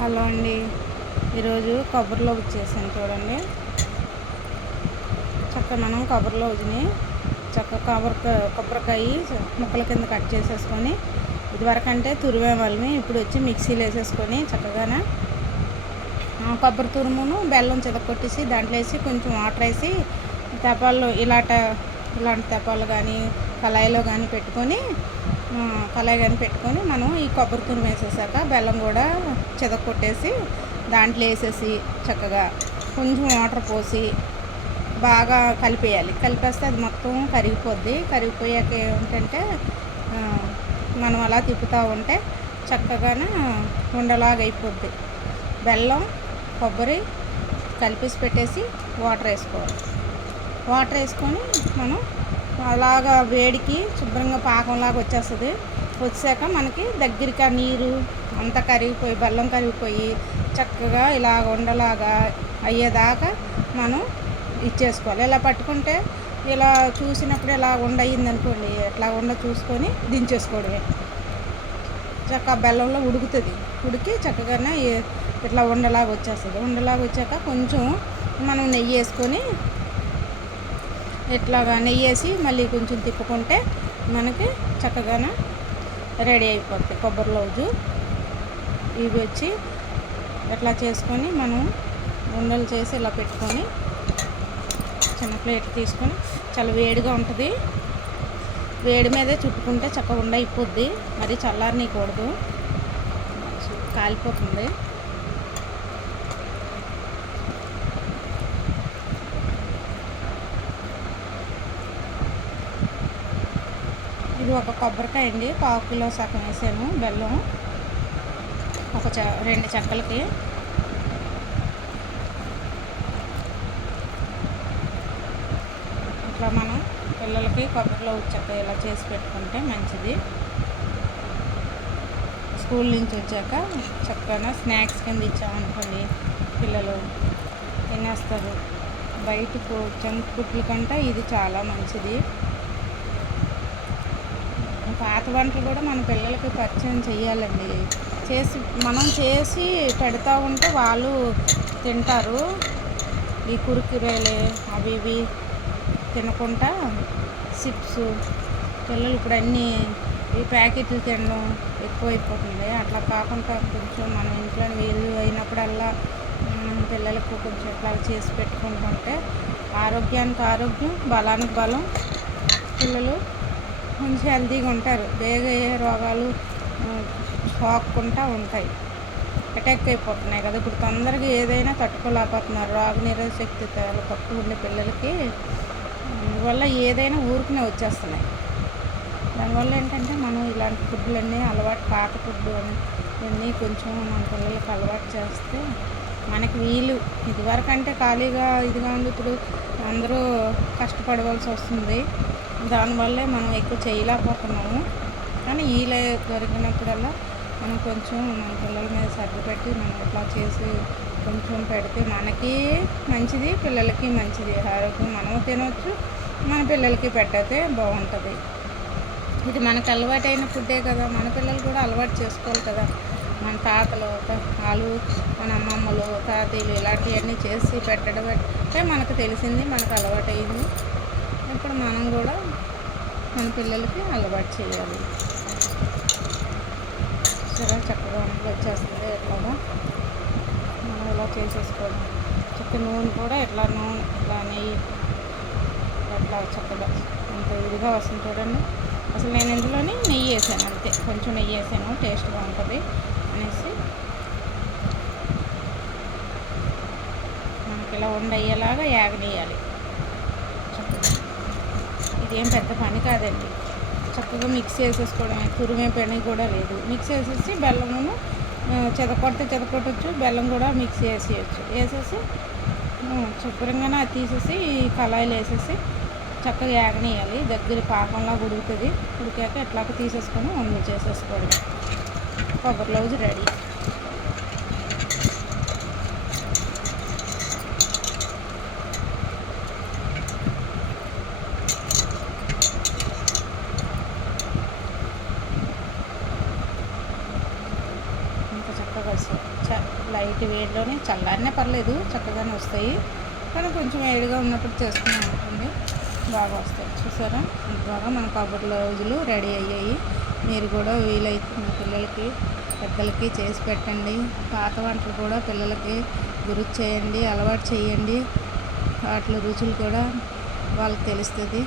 Hello అండి. ఈరోజు కొబ్బరిలో చేసాను చూడండి. మనం కొబ్బరిలో కొబ్బరికాయ ముక్కల కింద కట్ చేసేసుకొని, ఇదివరకు అంటే తురిమే వాళ్ళని, ఇప్పుడు వచ్చి మిక్సీలో వేసేసుకొని చక్కగా కొబ్బరి తురుమును బెల్లం చితకొట్టేసి దాంట్లో వేసి కొంచెం వాటర్ వేసి తెపాల్లో ఇలాంటి తెపాలు కానీ కళాయి కానీ పెట్టుకొని మనం ఈ కొబ్బరి తురుము వేసేసాక బెల్లం కూడా చితకొట్టేసి దాంట్లో వేసేసి చక్కగా కొంచెం వాటర్ పోసి బాగా కలిపేస్తే అది మొత్తం కరిగిపోయాక ఏంటంటే మనం అలా తిప్పుతూ ఉంటే చక్కగానే ఉండలాగా అయిపోద్ది. బెల్లం కొబ్బరి కలిపేసి పెట్టేసి వాటర్ వేసుకొని మనం అలాగా వేడికి శుభ్రంగా పాకంలాగా వచ్చాక మనకి దగ్గరికి ఆ నీరు అంతా బెల్లం కరిగిపోయి చక్కగా ఇలా ఉండలాగా అయ్యేదాకా మనం ఇచ్చేసుకోవాలి. ఇలా పట్టుకుంటే ఇలా చూసినప్పుడు ఇలా ఉండయింది అనుకోండి, ఎట్లా చూసుకొని దించేసుకోవడమే. చక్కగా బెల్లంలో ఉడికి చక్కగానే ఇట్లా ఉండలాగా వచ్చాక కొంచెం మనం నెయ్యి వేసుకొని నెయ్యి వేసి మళ్ళీ కొంచెం తిప్పుకుంటే మనకి చక్కగానే రెడీ అయిపోద్ది కొబ్బరి లౌజు. ఇవి వచ్చి ఎట్లా చేసుకొని మనం ఉండలు చేసి ఇలా పెట్టుకొని చిన్న ప్లేట్ తీసుకొని చాలా వేడిగా ఉంటుంది, వేడి మీదే చుట్టుకుంటే చక్కగా అయిపోద్ది. మరి చల్లారనీయకూడదు, కాలిపోతుంది. ఇది ఒక కొబ్బరికాయ అండి, 1/2 కిలో సగం వేసాను బెల్లం, 2 చెక్కలకి. ఇట్లా మనం పిల్లలకి కొబ్బరిలో చెక్క ఇలా చేసి పెట్టుకుంటే మంచిది. స్కూల్ నుంచి వచ్చాక చక్కగా స్నాక్స్ కింద ఇచ్చామనుకోండి పిల్లలు తినేస్తారు. బయట జంక్ ఫుడ్ల కంటే ఇది చాలా మంచిది. పాత వంటలు కూడా మన పిల్లలకి పరిచయం చేయాలండి. మనం చేసి పెడతా ఉంటే వాళ్ళు తింటారు. ఈ కురుకురేలే అవి ఇవి తినకుండా చిప్స్, పిల్లలు ఇప్పుడు అన్నీ ఈ ప్యాకెట్లు తినడం ఎక్కువైపోతుంది. అట్లా కాకుండా కొంచెం మనం ఇంట్లో వీలు అయినప్పుడల్లా పిల్లలకు కొంచెం ఇట్లా చేసి పెట్టుకుంటుంటే ఆరోగ్యానికి ఆరోగ్యం, బలానికి బలం, పిల్లలు మంచి హెల్తీగా ఉంటారు. బేగ ఏ రోగాలు సోకకుండా ఉంటాయి. అటాక్ అయిపోతున్నాయి కదా ఇప్పుడు, తొందరగా ఏదైనా తట్టుకోలేకపోతున్నారు. రోగనిరోధక శక్తి చాలా తక్కువ ఉండే పిల్లలకి వల్ల ఏదైనా ఊరికనే వచ్చేస్తున్నాయి. దానివల్ల ఏంటంటే మనం ఇలాంటి ఫుడ్లన్నీ పాత ఫుడ్ అన్నీ కొంచెం మన పిల్లలకి అలవాటు చేస్తే మనకి ఇదివరకు అంటే ఖాళీగా ఇదిగా ఉంది. ఇప్పుడు అందరూ కష్టపడవలసి వస్తుంది, దానివల్లే మనం ఎక్కువ చేయలేకపోతున్నాము. కానీ దొరికినప్పుడల్లా మనం కొంచెం మన పిల్లల మీద శ్రద్ధ పెట్టి మనం ఇట్లా చేసి కొంచెం పెడితే మనకి మంచిది, పిల్లలకి మంచిది. ఆరోగ్యం మనం తినవచ్చు, మన పిల్లలకి పెట్టయితే బాగుంటుంది. ఇది మనకు అలవాటైన ఫుడ్డే కదా, మన పిల్లలు కూడా అలవాటు చేసుకోవాలి కదా. మన తాతలు వాళ్ళు, మన అమ్మమ్మలు, తాతయ్యలు ఇలాంటివన్నీ చేసి పెట్టడం అంటే మనకు తెలిసింది, మనకు అలవాటైంది. ఇప్పుడు మనం కూడా మన పిల్లలకి అలవాటు చేయాలి. చాలా చక్కగా వచ్చేస్తుంది. ఎట్లాగా మనం ఇలా చేసేసుకోవడం. నూనె కూడా ఇట్లా నెయ్యి అట్లా చక్కగా అంత ఇదిగా వస్తుంది చూడండి. అసలు నేను ఇందులోని నెయ్యి వేసాను, అంతే కొంచెం నెయ్యి వేసాను, టేస్ట్గా ఉంటుంది అనేసి. మనకి ఇలా ఉండయ్యేలాగా యాగనేయాలి చక్కగా. ఇదేం పెద్ద పని కాదండి, చక్కగా మిక్స్ చేసేసుకోవడమే. తురిమే పని కూడా లేదు. మిక్స్ వేసేసి బెల్లమును చెదకొట్టచ్చు, బెల్లం కూడా మిక్స్ వేసేసి శుభ్రంగానే అది తీసేసి కళాయిలు వేసేసి చక్కగా యాగనేయాలి. దగ్గర పాకంలా ఉడికాక ఎట్లాగ తీసేసుకొని వండి చేసేసుకోవడం. కొబ్బరి లౌజ్ రెడీ. చక్కగా వస్తాయి. లైట్ వేడిలోనే చల్లారినా పర్లేదు చక్కగానే వస్తాయి. కానీ కొంచెం వేడిగా ఉన్నప్పుడు చేసుకున్నాం అనుకోండి బాగా వస్తాయి. చూసారా ఇంత బాగా మన కొబ్బరి రోజులు రెడీ అయ్యాయి. మీరు కూడా వీలైతే మీ పిల్లలకి పెద్దలకి చేసి పెట్టండి. పాత వంటలు కూడా పిల్లలకి గుర్తు చేయండి, అలవాటు చేయండి. వాటి రుచులు కూడా వాళ్ళకి తెలుస్తుంది.